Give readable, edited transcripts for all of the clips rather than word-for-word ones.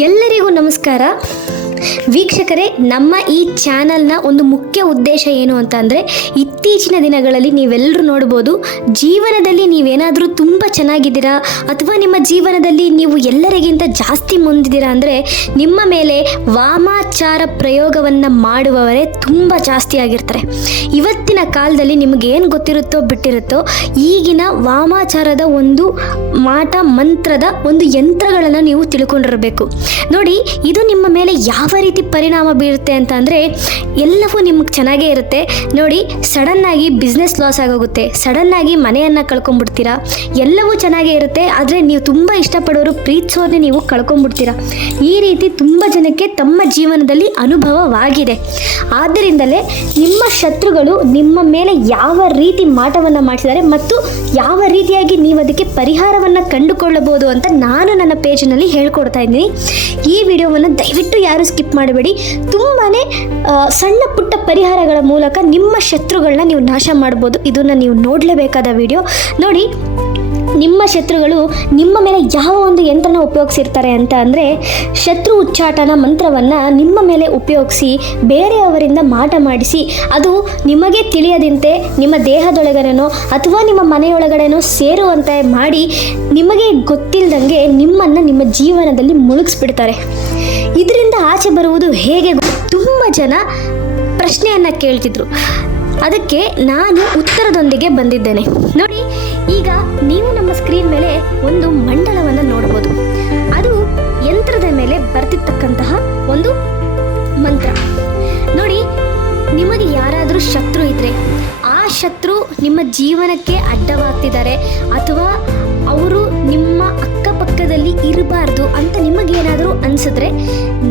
ಎಲ್ಲರಿಗೂ ನಮಸ್ಕಾರ ವೀಕ್ಷಕರೇ. ನಮ್ಮ ಈ ಚಾನಲ್ನ ಒಂದು ಮುಖ್ಯ ಉದ್ದೇಶ ಏನು ಅಂತ ಅಂದರೆ, ಇತ್ತೀಚಿನ ದಿನಗಳಲ್ಲಿ ನೀವೆಲ್ಲರೂ ನೋಡ್ಬೋದು, ಜೀವನದಲ್ಲಿ ನೀವೇನಾದರೂ ತುಂಬ ಚೆನ್ನಾಗಿದ್ದೀರಾ ಅಥವಾ ನಿಮ್ಮ ಜೀವನದಲ್ಲಿ ನೀವು ಎಲ್ಲರಿಗಿಂತ ಜಾಸ್ತಿ ಮುಂದಿದ್ದೀರಾ ಅಂದರೆ ನಿಮ್ಮ ಮೇಲೆ ವಾಮಾಚಾರ ಪ್ರಯೋಗವನ್ನು ಮಾಡುವವರೇ ತುಂಬ ಜಾಸ್ತಿ ಆಗಿರ್ತಾರೆ. ಇವತ್ತಿನ ಕಾಲದಲ್ಲಿ ನಿಮಗೇನು ಗೊತ್ತಿರುತ್ತೋ ಬಿಟ್ಟಿರುತ್ತೋ, ಈಗಿನ ವಾಮಾಚಾರದ ಒಂದು ಮಾಟ ಮಂತ್ರದ ಒಂದು ಯಂತ್ರಗಳನ್ನು ನೀವು ತಿಳ್ಕೊಂಡಿರಬೇಕು. ನೋಡಿ, ಇದು ನಿಮ್ಮ ಮೇಲೆ ಯಾವ ರೀತಿ ಪರಿಣಾಮ ಬೀರುತ್ತೆ ಅಂತ ಅಂದರೆ, ಎಲ್ಲವೂ ನಿಮಗೆ ಚೆನ್ನಾಗೇ ಇರುತ್ತೆ. ನೋಡಿ, ಸಡನ್ನಾಗಿ ಬಿಸ್ನೆಸ್ ಲಾಸ್ ಆಗೋಗುತ್ತೆ, ಸಡನ್ನಾಗಿ ಮನೆಯನ್ನು ಕಳ್ಕೊಂಡ್ಬಿಡ್ತೀರಾ, ಎಲ್ಲವೂ ಚೆನ್ನಾಗೇ ಇರುತ್ತೆ. ಆದರೆ ನೀವು ತುಂಬ ಇಷ್ಟಪಡೋರು, ಪ್ರೀತಿಸೋರನ್ನೇ ನೀವು ಕಳ್ಕೊಂಡ್ಬಿಡ್ತೀರಾ. ಈ ರೀತಿ ತುಂಬ ಜನಕ್ಕೆ ತಮ್ಮ ಜೀವನದಲ್ಲಿ ಅನುಭವವಾಗಿದೆ. ಆದ್ದರಿಂದಲೇ ನಿಮ್ಮ ಶತ್ರುಗಳು ನಿಮ್ಮ ಮೇಲೆ ಯಾವ ರೀತಿ ಮಾಟವನ್ನು ಮಾಡಿಸಿದ್ದಾರೆ ಮತ್ತು ಯಾವ ರೀತಿಯಾಗಿ ನೀವು ಅದಕ್ಕೆ ಪರಿಹಾರವನ್ನು ಕಂಡುಕೊಳ್ಳಬಹುದು ಅಂತ ನಾನು ನನ್ನ ಪೇಜಿನಲ್ಲಿ ಹೇಳ್ಕೊಡ್ತಾ ಇದ್ದೀನಿ. ಈ ವಿಡಿಯೋವನ್ನು ದಯವಿಟ್ಟು ಯಾರು ಸ್ಕಿಪ್ ಮಾಡಬೇಡಿ. ತುಂಬಾ ಸಣ್ಣ ಪುಟ್ಟ ಪರಿಹಾರಗಳ ಮೂಲಕ ನಿಮ್ಮ ಶತ್ರುಗಳನ್ನ ನೀವು ನಾಶ ಮಾಡ್ಬೋದು. ಇದನ್ನು ನೀವು ನೋಡಲೇಬೇಕಾದ ವಿಡಿಯೋ. ನೋಡಿ, ನಿಮ್ಮ ಶತ್ರುಗಳು ನಿಮ್ಮ ಮೇಲೆ ಯಾವ ಒಂದು ಯಂತ್ರನ ಉಪಯೋಗಿಸಿರ್ತಾರೆ ಅಂತ ಅಂದರೆ, ಶತ್ರು ಉಚ್ಚಾಟನ ಮಂತ್ರವನ್ನು ನಿಮ್ಮ ಮೇಲೆ ಉಪಯೋಗಿಸಿ ಬೇರೆಯವರಿಂದ ಮಾಟ ಮಾಡಿಸಿ, ಅದು ನಿಮಗೆ ತಿಳಿಯದಂತೆ ನಿಮ್ಮ ದೇಹದೊಳಗಡೆನೋ ಅಥವಾ ನಿಮ್ಮ ಮನೆಯೊಳಗಡೆನೋ ಸೇರುವಂತೆ ಮಾಡಿ, ನಿಮಗೆ ಗೊತ್ತಿಲ್ಲದಂಗೆ ನಿಮ್ಮನ್ನು ನಿಮ್ಮ ಜೀವನದಲ್ಲಿ ಮುಳುಗಿಸ್ಬಿಡ್ತಾರೆ. ಇದರಿಂದ ಆಚೆ ಬರುವುದು ಹೇಗೆ? ತುಂಬ ಜನ ಪ್ರಶ್ನೆಯನ್ನು ಕೇಳ್ತಿದ್ರು. ಅದಕ್ಕೆ ನಾನು ಉತ್ತರದೊಂದಿಗೆ ಬಂದಿದ್ದೇನೆ. ನೋಡಿ, ಈಗ ನೀವು ನಮ್ಮ ಸ್ಕ್ರೀನ್ ಮೇಲೆ ಒಂದು ಮಂಡಲವನ್ನು ನೋಡ್ಬೋದು. ಅದು ಯಂತ್ರದ ಮೇಲೆ ಬರ್ತಿರ್ತಕ್ಕಂತಹ ಒಂದು ಮಂತ್ರ. ನೋಡಿ, ನಿಮಗೆ ಯಾರಾದರೂ ಶತ್ರು ಇದ್ದರೆ, ಆ ಶತ್ರು ನಿಮ್ಮ ಜೀವನಕ್ಕೆ ಅಡ್ಡವಾಗ್ತಿದ್ದಾರೆ ಅಥವಾ ಅವರು ನಿಮ್ಮ ಅಕ್ಕಪಕ್ಕದಲ್ಲಿ ಇರಬಾರ್ದು ಅಂತ ನಿಮಗೇನಾದರೂ ಅನಿಸಿದ್ರೆ,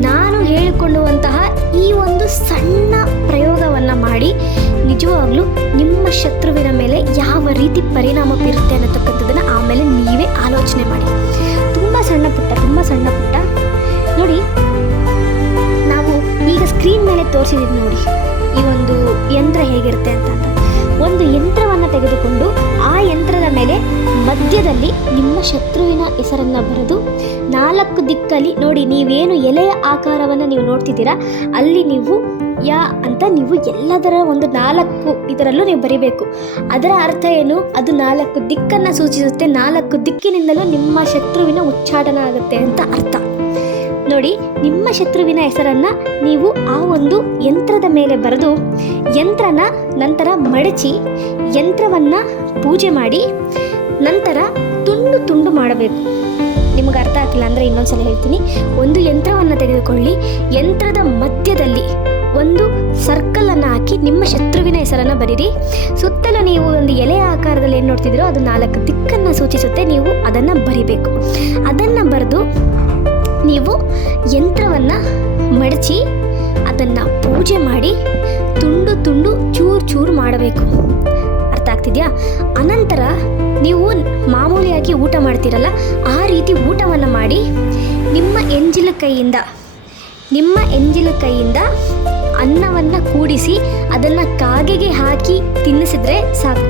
ನಾನು ಹೇಳಿಕೊಳ್ಳುವಂತಹ ಈ ಒಂದು ಸಣ್ಣ ಪ್ರಯೋಗವನ್ನು ಮಾಡಿ ನಿಜವಾಗ್ಲೂ ನಿಮ್ಮ ಶತ್ರುವಿನ ಮೇಲೆ ಯಾವ ರೀತಿ ಪರಿಣಾಮ ಬೀರುತ್ತೆ ಅನ್ನತಕ್ಕಂಥದ್ದನ್ನು ಆಮೇಲೆ ನೀವೇ ಆಲೋಚನೆ ಮಾಡಿ. ತುಂಬ ಸಣ್ಣ ಪುಟ್ಟ ನೋಡಿ, ನಾವು ಈಗ ಸ್ಕ್ರೀನ್ ಮೇಲೆ ತೋರಿಸಿದ್ದೀವಿ ನೋಡಿ, ಈ ಒಂದು ಯಂತ್ರ ಹೇಗಿರುತ್ತೆ ಅಂತ. ಒಂದು ಯಂತ್ರವನ್ನು ತೆಗೆದುಕೊಂಡು ಆ ಯಂತ್ರದ ಮೇಲೆ ಮಧ್ಯದಲ್ಲಿ ನಿಮ್ಮ ಶತ್ರುವಿನ ಹೆಸರನ್ನು ಬರೆದು 4 ದಿಕ್ಕಲ್ಲಿ ನೋಡಿ, ನೀವೇನು ಎಲೆಯ ಆಕಾರವನ್ನು ನೀವು ನೋಡ್ತಿದ್ದೀರಾ, ಅಲ್ಲಿ ನೀವು ಅಂತ ನೀವು ಎಲ್ಲದರ ಒಂದು 4 ಇದರಲ್ಲೂ ನೀವು ಬರಿಬೇಕು. ಅದರ ಅರ್ಥ ಏನು? ಅದು 4 ದಿಕ್ಕನ್ನು ಸೂಚಿಸುತ್ತೆ. 4 ದಿಕ್ಕಿನಿಂದಲೂ ನಿಮ್ಮ ಶತ್ರುವಿನ ಉಚ್ಚಾಟನ ಆಗುತ್ತೆ ಅಂತ ಅರ್ಥ. ನೋಡಿ, ನಿಮ್ಮ ಶತ್ರುವಿನ ಹೆಸರನ್ನು ನೀವು ಆ ಒಂದು ಯಂತ್ರದ ಮೇಲೆ ಬರೆದು ಯಂತ್ರನ ನಂತರ ಮಡಚಿ ಯಂತ್ರವನ್ನು ಪೂಜೆ ಮಾಡಿ ನಂತರ ತುಂಡು ತುಂಡು ಮಾಡಬೇಕು. ನಿಮಗೆ ಅರ್ಥ ಆಗಿಲ್ಲ ಅಂದರೆ ಇನ್ನೊಂದ್ಸಲ ಹೇಳ್ತೀನಿ. ಒಂದು ಯಂತ್ರವನ್ನು ತೆಗೆದುಕೊಳ್ಳಿ, ಯಂತ್ರದ ಮಧ್ಯದಲ್ಲಿ ಒಂದು ಸರ್ಕಲನ್ನು ಹಾಕಿ ನಿಮ್ಮ ಶತ್ರುವಿನ ಹೆಸರನ್ನು ಬರೀರಿ. ಸುತ್ತಲೂ ನೀವು ಒಂದು ಎಲೆಯ ಆಕಾರದಲ್ಲಿ ಏನು ನೋಡ್ತಿದ್ದೀರೋ ಅದು 4 ದಿಕ್ಕನ್ನು ಸೂಚಿಸುತ್ತೆ. ನೀವು ಅದನ್ನು ಬರಿಬೇಕು. ಅದನ್ನು ಬರೆದು ನೀವು ಯಂತ್ರವನ್ನು ಮಡಚಿ ಅದನ್ನು ಪೂಜೆ ಮಾಡಿ ತುಂಡು ತುಂಡು ಚೂರು ಮಾಡಬೇಕು. ಅರ್ಥ ಆಗ್ತಿದೆಯಾ? ಅನಂತರ ನೀವು ಮಾಮೂಲಿಯಾಗಿ ಊಟ ಮಾಡ್ತೀರಲ್ಲ, ಆ ರೀತಿ ಊಟವನ್ನು ಮಾಡಿ ನಿಮ್ಮ ಎಂಜಿಲು ಕೈಯಿಂದ ಅನ್ನವನ್ನು ಕೂಡಿಸಿ ಅದನ್ನು ಕಾಗೆಗೆ ಹಾಕಿ ತಿನ್ನಿಸಿದ್ರೆ ಸಾಕು.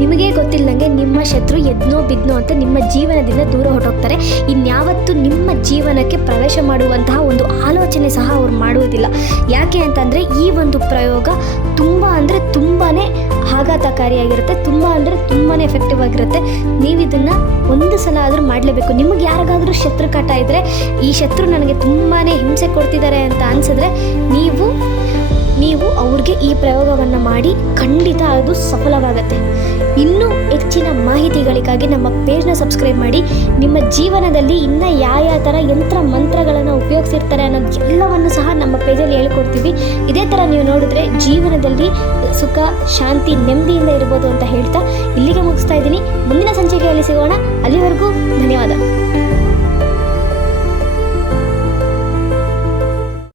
ನಿಮಗೆ ಗೊತ್ತಿಲ್ಲದಂಗೆ ನಿಮ್ಮ ಶತ್ರು ಎದ್ನೋ ಬಿದ್ನೋ ಅಂತ ನಿಮ್ಮ ಜೀವನದಿಂದ ದೂರ ಹೊರಟೋಗ್ತಾರೆ. ಇನ್ಯಾವತ್ತೂ ನಿಮ್ಮ ಜೀವನಕ್ಕೆ ಪ್ರವೇಶ ಮಾಡುವಂತಹ ಒಂದು ಆಲೋಚನೆ ಸಹ ಅವ್ರು ಮಾಡುವುದಿಲ್ಲ. ಯಾಕೆ ಅಂತಂದರೆ ಈ ಒಂದು ಪ್ರಯೋಗ ತುಂಬ ಅಂದರೆ ತುಂಬಾ ಆಘಾತಕಾರಿಯಾಗಿರುತ್ತೆ, ತುಂಬಾ ಎಫೆಕ್ಟಿವ್ ಆಗಿರುತ್ತೆ. ನೀವು ಇದನ್ನು ಒಂದು ಸಲ ಆದರೂ ಮಾಡಲೇಬೇಕು. ನಿಮಗೆ ಯಾರಿಗಾದರೂ ಶತ್ರು ಕಾಟ ಇದ್ದರೆ, ಈ ಶತ್ರು ನನಗೆ ತುಂಬಾ ಹಿಂಸೆ ಕೊಡ್ತಿದ್ದಾರೆ ಅಂತ ಅನಿಸಿದ್ರೆ ನೀವು ಅವ್ರಿಗೆ ಈ ಪ್ರಯೋಗವನ್ನು ಮಾಡಿ, ಖಂಡಿತ ಅದು ಸಫಲವಾಗುತ್ತೆ. ಇನ್ನೂ ಹೆಚ್ಚಿನ ಮಾಹಿತಿಗಳಿಗಾಗಿ ನಮ್ಮ ಪೇಜ್ನ ಸಬ್ಸ್ಕ್ರೈಬ್ ಮಾಡಿ. ನಿಮ್ಮ ಜೀವನದಲ್ಲಿ ಇನ್ನೂ ಯಾವ ಥರ ಯಂತ್ರ ಮಂತ್ರಗಳನ್ನು ಉಪಯೋಗಿಸಿರ್ತಾರೆ ಅನ್ನೋದು ಎಲ್ಲವನ್ನು ಸಹ ನಮ್ಮ ಪೇಜಲ್ಲಿ ಹೇಳ್ಕೊಡ್ತೀವಿ. ಇದೇ ಥರ ನೀವು ನೋಡಿದ್ರೆ ಜೀವನದಲ್ಲಿ ಸುಖ, ಶಾಂತಿ, ನೆಮ್ಮದಿಯಿಂದ ಇರ್ಬೋದು ಅಂತ ಹೇಳ್ತಾ ಇಲ್ಲಿಗೆ ಮುಗಿಸ್ತಾ ಇದ್ದೀನಿ. ಮುಂದಿನ ಸಂಚಿಕೆಯಲ್ಲಿ ಸಿಗೋಣ. ಅಲ್ಲಿವರೆಗೂ ಧನ್ಯವಾದ.